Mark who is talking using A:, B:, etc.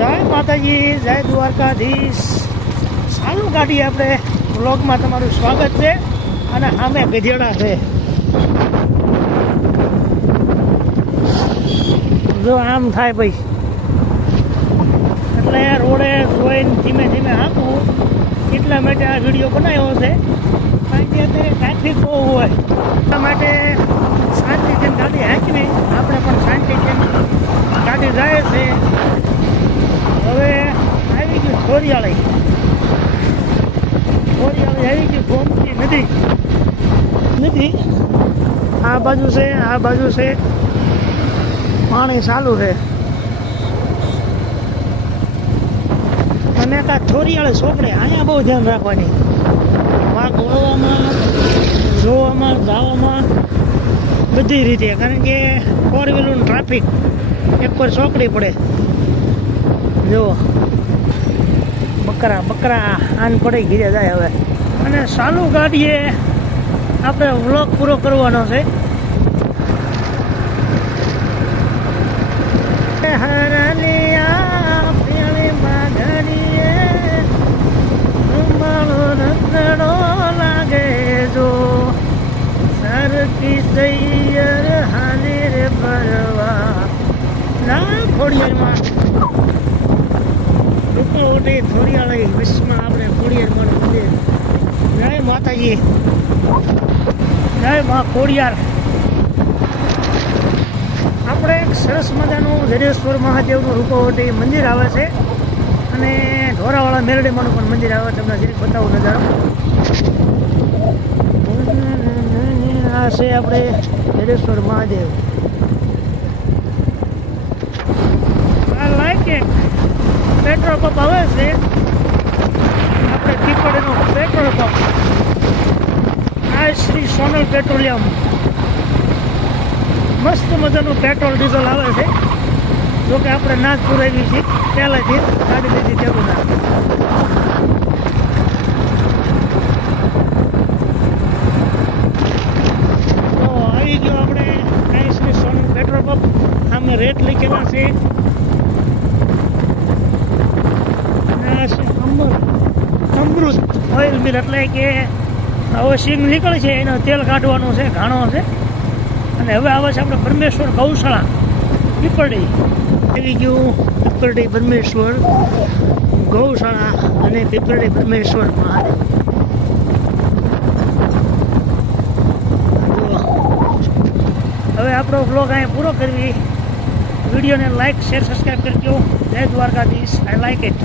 A: જય માતાજી, જય દ્વારકાધીશ. સારું ગાડી આપણે બ્લોગમાં તમારું સ્વાગત છે અને સામે ગધેડા છે. જો આમ થાય ભાઈ. એટલે રોડે જોઈને ધીમે ધીમે હાંકવું. એટલા માટે આ વીડિયો બનાવ્યો છે. કારણ કે અત્યારે ટ્રાફિક બહુ હોય. એટલા માટે શાંતિથી ગાડી હાંકવી. આપણે પણ શાંતિથી ગાડી જાય છે. ખોરિયાળી ખોરિયાળી આવી ગયું ગોમતી નદી. નદી? આ બાજુ છે, આ બાજુ છે. પાણી ચાલુ છે. અને કાં થોરિયાળે છોકરે, અહીંયા બહુ ધ્યાન રાખવાની. વાઘ વળવામાં, જોવામાં જવામાં બધી રીતે. કારણ કે ફોર વ્હીલરનું ટ્રાફિક એક પર ચોકડી પડે. જો. બકરા બકરા આન પડે ઘીરે જાય હવે. અને સાલું ગાડીએ આપણે વ્લોગ પૂરો કરવાનો છે. સૈયર હાલી રે ભરવા. ના રૂપાવટી થોડિયાળી વિશ્વમાં આપણે ખોડિયારમાંનું મંદિર. જય માતાજી. જય મા ખોડિયાર આપણે એક સરસ મજાનું ધરેશ્વર મહાદેવનું રૂપવટી મંદિર આવે છે. અને ઢોરાવાળા મેરડીમાંનું પણ મંદિર આવે, તમને જરીક બતાવું નજારો. આ છે આપણે ધરેશ્વર મહાદેવ આ લાઈક ઇટ પેટ્રોલ પંપ આવે છે. આપણે પીપળીનો પેટ્રોલ પંપ. આ શ્રી સોનલ પેટ્રોલિયમ. મસ્ત મજાનું પેટ્રોલ ડીઝલ આવે છે. જો કે આપણે ના જ પુરાવી છે. પહેલાંથી ગાડી લીધી તેવું ના તો આવી ગયો આપણે આ શ્રી સોનલ પેટ્રોલ પંપ. આમે રેટ લખેલા છે અને આ છે અમૃત એટલે કે હવે સિંગ નીકળે છે, એનો તેલ કાઢવાનું છે, ઘાણો છે. અને હવે આવે છે આપણે પરમેશ્વર ગૌશાળા, પીપરડી. આવી ગયું પીપરડી પરમેશ્વર ગૌશાળા અને પીપરડી પરમેશ્વર મહાદેવ. હવે આપણો બ્લોગ અહીંયા પૂરો કરવી. વિડીયોને લાઈક શેર સબસ્ક્રાઈબ કરજો. જય દ્વારકાધીશ. I like it